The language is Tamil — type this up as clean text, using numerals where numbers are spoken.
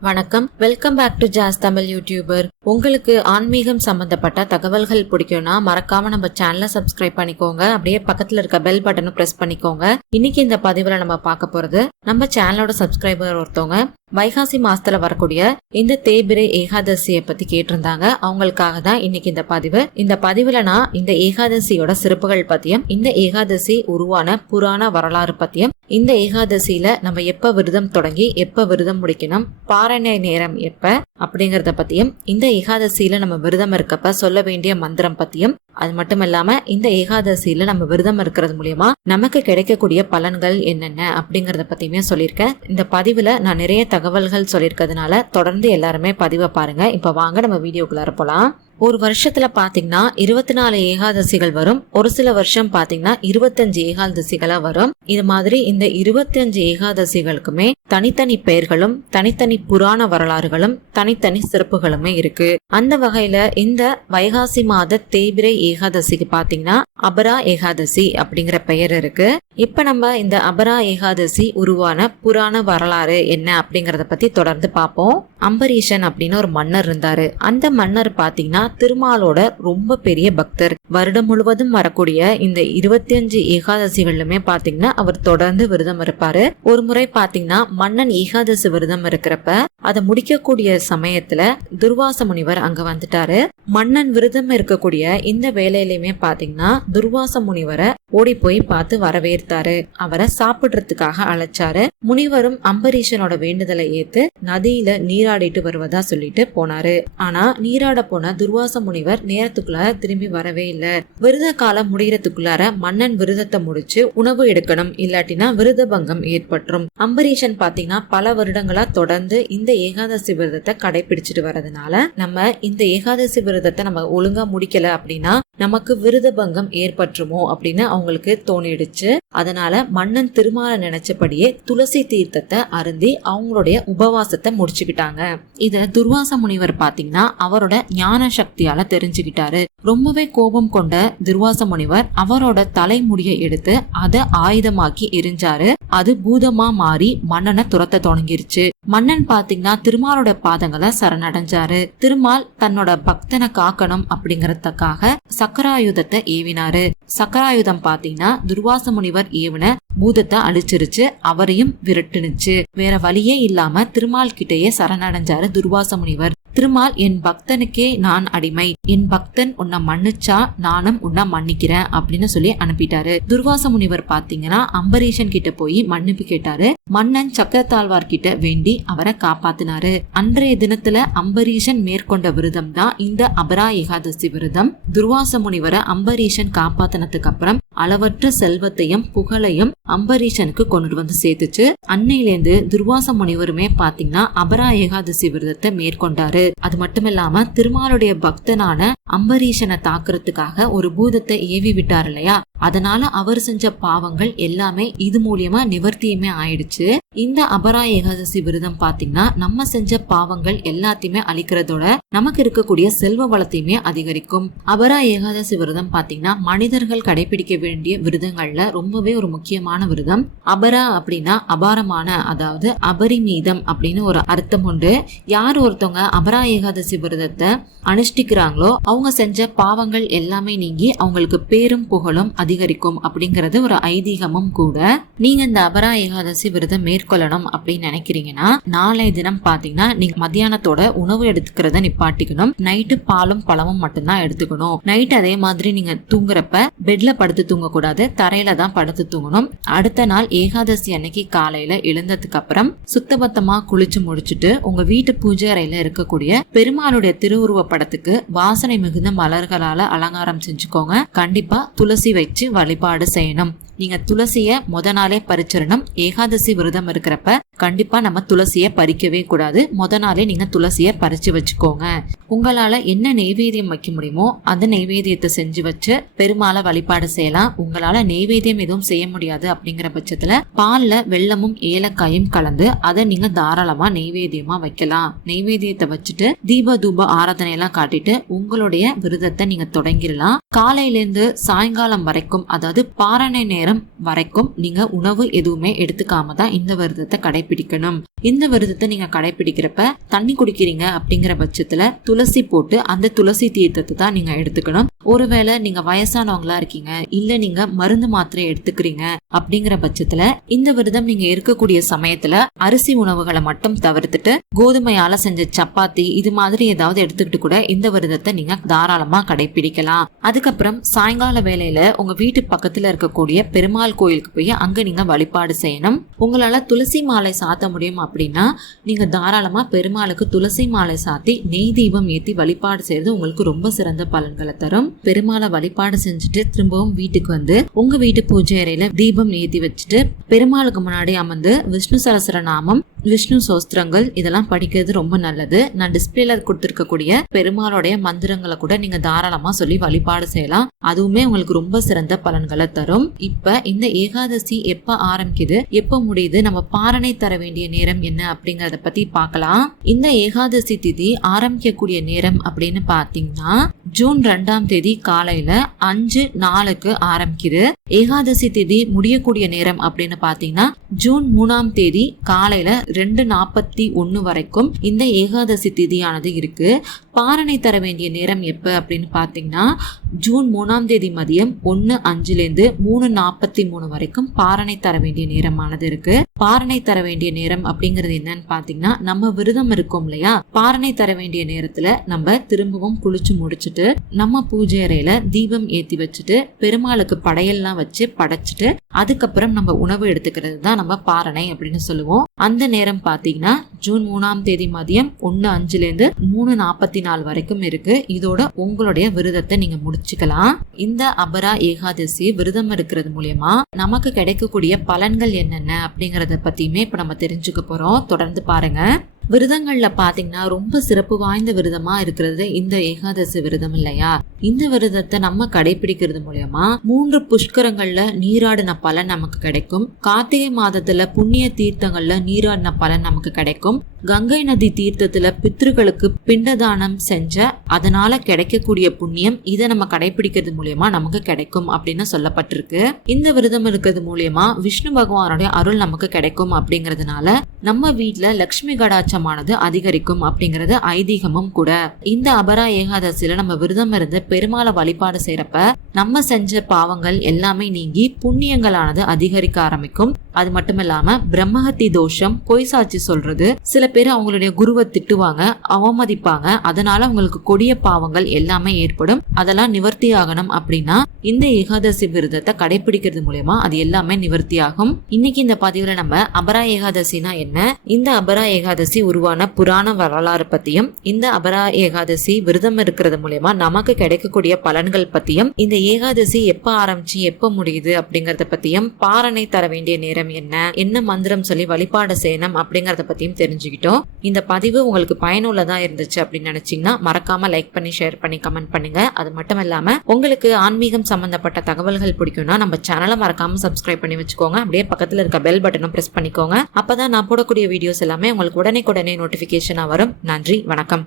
வணக்கம், வெல்கம் பேக் டு ஜாஸ் தமிழ் யூடியூபர். உங்களுக்கு ஆன்மீகம் சம்பந்தப்பட்ட தகவல்கள் பிடிக்கும்னா மறக்காம நம்ம சேனலை சப்ஸ்கிரைப் பண்ணிக்கோங்க. அப்படியே பக்கத்துல இருக்க பெல் பட்டனும் பிரஸ் பண்ணிக்கோங்க. இன்னைக்கு இந்த பதிவுல நம்ம பார்க்க போறது, நம்ம சேனலோட சப்ஸ்கிரைபர் ஒருத்தவங்க வைகாசி மாசத்துல வரக்கூடிய இந்த தேய்பிரை ஏகாதசியை பத்தி கேட்டிருந்தாங்க. அவங்களுக்காக தான் இன்னைக்கு இந்த பதிவு. இந்த பதிவுல நான் இந்த ஏகாதசியோட சிறப்புகள் பத்தியும், இந்த ஏகாதசி உருவான புராண வரலாறு பத்தியும், இந்த ஏகாதசியில நம்ம எப்ப விரதம் தொடங்கி எப்ப விரதம் முடிக்கணும், பாரணை நேரம் எப்ப அப்படிங்கறத பத்தியும், இந்த ஏகாதசியில நம்ம விரதம் இருக்கப்ப சொல்ல வேண்டிய மந்திரம் பத்தியும், அது மட்டும் இல்லாம இந்த ஏகாதசியில நம்ம விரதம் இருக்கிறது மூலியமா நமக்கு கிடைக்கக்கூடிய பலன்கள் என்னென்ன அப்படிங்கறத பத்தியுமே சொல்லியிருக்கேன். இந்த பதிவுல நான் நிறைய தகவல்கள் சொல்லியிருக்கிறதுனால தொடர்ந்து எல்லாருமே பதிவை பாருங்க. இப்ப வாங்க நம்ம வீடியோக்குள்ளார போலாம். ஒரு வருஷத்துல பாத்தீங்கன்னா 24 ஏகாதசிகள் வரும். ஒரு சில வருஷம் பாத்தீங்கன்னா 25 ஏகாதசிகளா வரும். இது மாதிரி இந்த 25 ஏகாதசிகளுக்குமே தனித்தனி பெயர்களும் தனித்தனி புராண வரலாறுகளும் தனித்தனி சிறப்புகளுமே இருக்கு. அந்த வகையில இந்த வைகாசி மாத தேய்பிரை ஏகாதசிக்கு பாத்தீங்கன்னா அபரா ஏகாதசி அப்படிங்கிற பெயர் இருக்கு. இப்ப நம்ம இந்த அபரா ஏகாதசி உருவான புராண வரலாறு என்ன அப்படிங்கறத பத்தி தொடர்ந்து பார்ப்போம். அம்பரீஷன் அப்படின்னு ஒரு மன்னர் இருந்தாரு. அந்த மன்னர் பாத்தீங்கன்னா திருமாலோட ரொம்ப பெரிய பக்தர். வருடம் முழுவதும் வரக்கூடிய இந்த 25 ஏகாதசிகளுமே பாத்தீங்கன்னா அவர் தொடர்ந்து விரதம் இருப்பாரு. ஒரு முறை பாத்தீங்கன்னா மன்னன் ஏகாதசி விரதம் இருக்கிறப்ப அதை முடிக்கக்கூடிய சமயத்துல துர்வாச முனிவர் அங்க வந்துட்டாரு. மன்னன் விரதம் இருக்கக்கூடிய இந்த வேலையிலுமே பாத்தீங்கன்னா துர்வாச முனிவரை ஓடி போய் பார்த்து வரவேற்றாரு. அவரை சாப்பிடுறதுக்காக அழைச்சாரு. முனிவரும் அம்பரீஷனோட வேண்டுதலை ஏத்து நதியில நீராடிட்டு வருவதா சொல்லிட்டு போனாரு. ஆனா நீராட போன துர்வாச முனிவர் நேரத்துக்குள்ளார திரும்பி வரவே இல்ல. விரத காலம் முடிகிறதுக்குள்ளார மன்னன் விரதத்தை முடிச்சு உணவு எடுக்கணும், இல்லாட்டினா விரத பங்கம் ஏற்பட்டுரும். அம்பரீஷன் பாத்தீங்கன்னா பல வருடங்களா தொடர்ந்து இந்த ஏகாதசி விரதத்தை கடைபிடிச்சிட்டு வரதுனால நம்ம இந்த ஏகாதசி விரதத்தை நம்ம ஒழுங்கா முடிக்கல அப்படின்னா நமக்கு விரத பங்கம் ஏற்பட்டுருமோ அப்படின்னு அவங்களுக்கு தோணிடுச்சு. அதனால மன்னன் திருமால நினைச்சபடியே துளசி தீர்த்தத்தை அருந்தி அவங்களுடைய உபவாசத்தை முடிச்சுக்கிட்டாங்க. இத துர்வாச முனிவர் பாத்தீங்கன்னா அவரோட ஞான சக்தியால தெரிஞ்சுக்கிட்டாரு. ரொம்பவே கோபம் கொண்ட துர்வாச முனிவர் அவரோட தலைமுடியை எடுத்து அதை ஆயுதமாக்கி எரிஞ்சாரு. அது பூதமா மாறி மன்னனை துரத்த தொடங்கிருச்சு. மன்னன் பாத்தீங்கன்னா திருமாலோட பாதங்களை சரணடைஞ்சாரு. திருமால் தன்னோட பக்தனை காக்கணும் அப்படிங்கறதுக்காக சக்கராயுதத்தை ஏவினாரு. சக்கராயுதம் பாத்தீங்கன்னா துர்வாச முனிவர் ஏவின பூதத்தை அழிச்சிருச்சு, அவரையும் விரட்டுனுச்சு. வேற வழியே இல்லாம திருமால் கிட்டேயே சரணடைஞ்சாரு துர்வாச முனிவர். திருமால் என் பக்தனுக்கே நான் அடிமை, என் பக்தன் உன்னை மன்னிச்சா நானும் உன்னை மன்னிக்கிறேன் அப்படின்னு சொல்லி அனுப்பிட்டாரு. துர்வாச முனிவர் பாத்தீங்கன்னா அம்பரீஷன் கிட்ட போய் மன்னிப்பு கேட்டாரு. மன்னன் சக்கரத்தாழ்வார் கிட்ட வேண்டி அவரை காப்பாத்தினாரு. அன்றைய தினத்துல அம்பரீஷன் மேற்கொண்ட விரதம் தான் இந்த அபரா ஏகாதசி விரதம். துர்வாச முனிவரை அம்பரீஷன் காப்பாத்தினதுக்கு அப்புறம் அளவற்ற செல்வத்தையும் புகழையும் அம்பரீஷனுக்கு கொண்டு வந்து சேர்த்துச்சு. அன்னையிலேருந்து துர்வாச முனிவருமே பாத்தீங்கன்னா அபரா ஏகாதசி விரதத்தை மேற்கொண்டாரு. அது மட்டும் இல்லாம திருமாலுடைய பக்தனான அம்பரீஷனை தாக்குறதுக்காக ஒரு பூதத்தை ஏவி விட்டார் இல்லையா, அதனால அவர் செஞ்ச பாவங்கள் எல்லாமே இது மூலியமா நிவர்த்தியுமே ஆயிடுச்சு. இந்த அபரா ஏகாதசி விரதம் பாத்தீங்கன்னா நம்ம செஞ்ச பாவங்கள் எல்லாத்தையுமே அழிக்கிறதோட நமக்கு இருக்கக்கூடிய செல்வ வளத்தையுமே அதிகரிக்கும். அபரா ஏகாதசி விரதம் பாத்தீங்கன்னா மனிதர்கள் கடைபிடிக்க வேண்டிய விரதங்கள்ல ரொம்பவே ஒரு முக்கியமான விரதம். அபரா அப்படின்னா அபாரமான, அதாவது அபரிமீதம் அப்படின்னு ஒரு அர்த்தம் உண்டு. யார் ஒருத்தவங்க அபரா ஏகாதசி விரதத்தை அனுஷ்டிக்கிறாங்களோ அவங்க செஞ்ச பாவங்கள் எல்லாமே நீங்கி அவங்களுக்கு பேரும் புகழும் அதிகரிக்கும் அப்படிங்கறது ஒரு ஐதீகமும் கூட. நீங்க இந்த அபரா ஏகாதசி விரதம் மேற்கொள்ளணும் அப்படின்னு நினைக்கிறீங்கன்னா நாளைய தினம் பாத்தீங்கன்னா நீங்க மத்தியானத்தோட உணவு எடுத்துக்கிறத நிப்பாட்டிக்கணும். நைட்டு பாலும் பழமும் மட்டும்தான் எடுத்துக்கணும். நைட் அதே மாதிரி நீங்க தூங்குறப்ப பெட்ல படுத்து தூங்க கூடாது, தரையில தான் படுத்து தூங்கணும். அடுத்த நாள் ஏகாதசி அன்னைக்கு காலையில எழுந்ததுக்கு அப்புறம் சுத்தபத்தமா குளிச்சு முடிச்சுட்டு உங்க வீட்டு பூஜை அறையில இருக்கக்கூடிய பெருமாளுடைய திருவுருவ படத்துக்கு வாசனை மிகுந்த மலர்களால அலங்காரம் செஞ்சுக்கோங்க. கண்டிப்பா துளசி வச்சு வழிபாடு செய்யணும். நீங்க துளசிய முத நாளே பறிச்சிடணும். ஏகாதசி விரதம் இருக்கிறப்ப கண்டிப்பா நம்ம துளசிய பறிக்கவே கூடாது. முத நாளே நீங்க துளசிய பறிச்சு வச்சுக்கோங்க. உங்களால என்ன நெய்வேத்தியம் வைக்க முடியுமோ அந்த நெய்வேத்தியத்தை செஞ்சு வச்சு பெருமாளை வழிபாடு செய்யலாம். உங்களால நெய்வேத்தியம் எதுவும் செய்ய முடியாது அப்படிங்கிற பட்சத்துல பால்ல வெல்லமும் ஏலக்காயும் கலந்து அதை நீங்க தாராளமா நெய்வேத்தியமா வைக்கலாம். நெய்வேத்தியத்தை வச்சுட்டு தீப தூப ஆராதனை எல்லாம் காட்டிட்டு உங்களுடைய விரதத்தை நீங்க தொடங்கிடலாம். காலையில இருந்து சாயங்காலம் வரைக்கும், அதாவது பாரணை நேரம் நேரம் வரைக்கும் நீங்க உணவு எதுவுமே எடுத்துக்காம தான் இந்த விரதத்தை கடைபிடிக்கணும். இந்த விரதத்தை நீங்க கடைபிடிக்கிறப்ப தண்ணி குடிக்கிறீங்க அப்படிங்கிற பட்சத்துல துளசி போட்டு அந்த துளசி தீர்த்தத்தை தான் நீங்க எடுத்துக்கணும். ஒருவேளை நீங்க வயசானவங்களா இருக்கீங்க, இல்ல நீங்க மருந்து மாத்திரை எடுத்துக்கிறீங்க அப்படிங்கிற பட்சத்துல இந்த விரதம் நீங்க இருக்கக்கூடிய சமயத்துல அரிசி உணவுகளை மட்டும் தவிர்த்துட்டு கோதுமையால செஞ்ச சப்பாத்தி இது மாதிரி ஏதாவது எடுத்துக்கிட்டு கூட இந்த விரதத்தை நீங்க தாராளமா கடைபிடிக்கலாம். அதுக்கப்புறம் சாயங்கால வேளையில உங்க வீட்டு பக்கத்துல இருக்கக்கூடிய பெருமாள் கோயிலுக்கு போய் அங்க நீங்க வழிபாடு செய்யணும். உங்களால துளசி மாலை சாத்த முடியும் அப்படின்னா நீங்க தாராளமா பெருமாளுக்கு துளசி மாலை சாத்தி நெய் தீபம் ஏத்தி வழிபாடு செய்யறது உங்களுக்கு ரொம்ப சிறந்த பலன்களை தரும். பெருமாளை வழிபாடு செஞ்சுட்டு திரும்பவும் வீட்டுக்கு வந்து உங்க வீட்டு பூஜை அறையில தீபம் ஏத்தி வச்சுட்டு பெருமாளுக்கு முன்னாடி அமர்ந்து விஷ்ணு சஹஸ்ரநாமம், விஷ்ணு சோஸ்திரங்கள் இதெல்லாம் படிக்கிறது ரொம்ப நல்லது. நான் டிஸ்பிளேல கொடுத்திருக்கக்கூடிய பெருமாளுடைய மந்திரங்களை கூட நீங்க தாராளமா சொல்லி வழிபாடு செய்யலாம். அதுவுமே உங்களுக்கு ரொம்ப சிறந்த பலன்களை தரும். இப்ப இந்த ஏகாதசி எப்ப ஆரம்பிக்குது, எப்ப முடியுது, நம்ம பாரணை தர வேண்டிய நேரம் என்ன அப்படிங்கறத பத்தி பார்க்கலாம். இந்த ஏகாதசி திதி ஆரம்பிக்கக்கூடிய நேரம் அப்படின்னு பாத்தீங்கன்னா ஜூன் 2ஆம் தேதி காலையில 5:04 ஆரம்பிக்குது. ஏகாதசி திதி முடியக்கூடிய நேரம் அப்படின்னு பாத்தீங்கன்னா ஜூன் 3ஆம் தேதி காலையில 2:41 வரைக்கும் இந்த ஏகாதசி திதியானது இருக்கு. பாரணை தர வேண்டிய நேரம் எப்ப அப்படின்னு பாத்தீங்கன்னா ஜூன் 3ஆம் தேதி மதியம் 1:05 3:43 வரைக்கும் பாரணை தர வேண்டிய நேரமானது இருக்கு. பாரணை தர வேண்டிய நேரம் அப்படிங்கறது என்னன்னு பாத்தீங்கன்னா நம்ம விரதம் இருக்கோம் இல்லையா, பாரணை தர வேண்டிய நேரத்துல நம்ம திரும்பவும் குளிச்சு முடிச்சுட்டு நம்ம பூஜை அறையில தீபம் ஏத்தி வச்சுட்டு பெருமாளுக்கு படையெல்லாம் வச்சு படைச்சிட்டு அதுக்கப்புறம் நம்ம உணவு எடுத்துக்கிறது தான் நம்ம பாரணை அப்படின்னு சொல்லுவோம். அந்த நேரம் பாத்தீங்கன்னா ஜூன் 3ஆம் தேதி மதியம் 1:05 3:44 வரைக்கும் இருக்கு. இதோட உங்களுடைய விரதத்தை நீங்க முடிச்சுக்கலாம். இந்த அபரா ஏகாதசி விரதம் இருக்கிறது மூலியமா நமக்கு கிடைக்கக்கூடிய பலன்கள் என்னென்ன அப்படிங்கறத பத்தியுமே இப்ப நம்ம தெரிஞ்சுக்க போறோம். தொடர்ந்து பாருங்க. விரதங்கள்ல பாத்தீங்கன்னா ரொம்ப சிறப்பு வாய்ந்த விரதமா இருக்கிறது இந்த ஏகாதசி விரதம் இல்லையா. இந்த விரதத்தை நம்ம கடைபிடிக்கிறது மூலமா 3 புஷ்கரங்கள்ல நீராடின பலன் நமக்கு கிடைக்கும். கார்த்திகை மாதத்துல புண்ணிய தீர்த்தங்கள்ல நீராடின பலன் நமக்கு கிடைக்கும். கங்கை நதி தீர்த்தத்துல பித்ருக்களுக்கு பிண்டதானம் செஞ்ச அதனால கிடைக்கக்கூடிய புண்ணியம் இதை நம்ம கடைபிடிக்கிறது மூலியமா நமக்கு கிடைக்கும் அப்படின்னு சொல்லப்பட்டிருக்கு. இந்த விரதம் இருக்கிறது மூலியமா விஷ்ணு பகவானுடைய அருள் நமக்கு கிடைக்கும் அப்படிங்கறதுனால நம்ம வீட்டுல லட்சுமி கடாட்சமானது அதிகரிக்கும் அப்படிங்கறது ஐதீகமும் கூட. இந்த அபரா ஏகாதசியில நம்ம விரதம் இருந்து பெருமாளை வழிபாடு செய்யறப்ப நம்ம செஞ்ச பாவங்கள் எல்லாமே நீங்கி புண்ணியங்களானது அதிகரிக்க ஆரம்பிக்கும். அது மட்டும் இல்லாம பிரம்மஹத்தி தோஷம், பொய் சாட்சி சொல்றது, சில பேர் அவங்களுடைய குருவை திட்டுவாங்க, அவமதிப்பாங்க, அதனால அவங்களுக்கு கொடிய பாவங்கள் எல்லாமே ஏற்படும். அதெல்லாம் நிவர்த்தி ஆகணும் அப்படின்னா இந்த ஏகாதசி விரதத்தை கடைபிடிக்கிறது மூலமா அது எல்லாமே நிவர்த்தி ஆகும். இன்னைக்கு இந்த பதிவுல நம்ம அபரா ஏகாதசினா என்ன, இந்த அபரா ஏகாதசி உருவான புராண வரலாறு பத்தியும், இந்த அபரா ஏகாதசி விரதம் இருக்கிறது மூலமா நமக்கு கிடைக்கக்கூடிய பலன்கள் பத்தியும், இந்த ஏகாதசி எப்ப ஆரம்பிச்சு எப்ப முடியுது அப்படிங்கறத பத்தியும், பாரணை தர வேண்டிய நேரம் என்ன மந்திரம் சொல்லி வழிபாடு செய்யணும் அப்படிங்கறத பத்தியும் தெரிஞ்சுக்கிட்டோம். இந்த பதிவு உங்களுக்கு பயனுள்ளதா இருந்துச்சு அப்படின்னு நினைச்சீங்கன்னா மறக்காம லைக் பண்ணி, ஷேர் பண்ணி, கமெண்ட் பண்ணுங்க. அது மட்டும் இல்லாம உங்களுக்கு ஆன்மீகம் சம்பந்தப்பட்ட தகவல்கள் பிடிக்கும்னா நம்ம சேனலை மறக்காம சப்ஸ்கிரைப் பண்ணி வச்சுக்கோங்க. அப்படியே பக்கத்துல இருக்க பெல் பட்டனும் பிரஸ் பண்ணிக்கோங்க. அப்பதான் நான் போடக்கூடிய வீடியோஸ் எல்லாமே உங்களுக்கு உடனே நோட்டிபிகேஷனா வரும். நன்றி, வணக்கம்.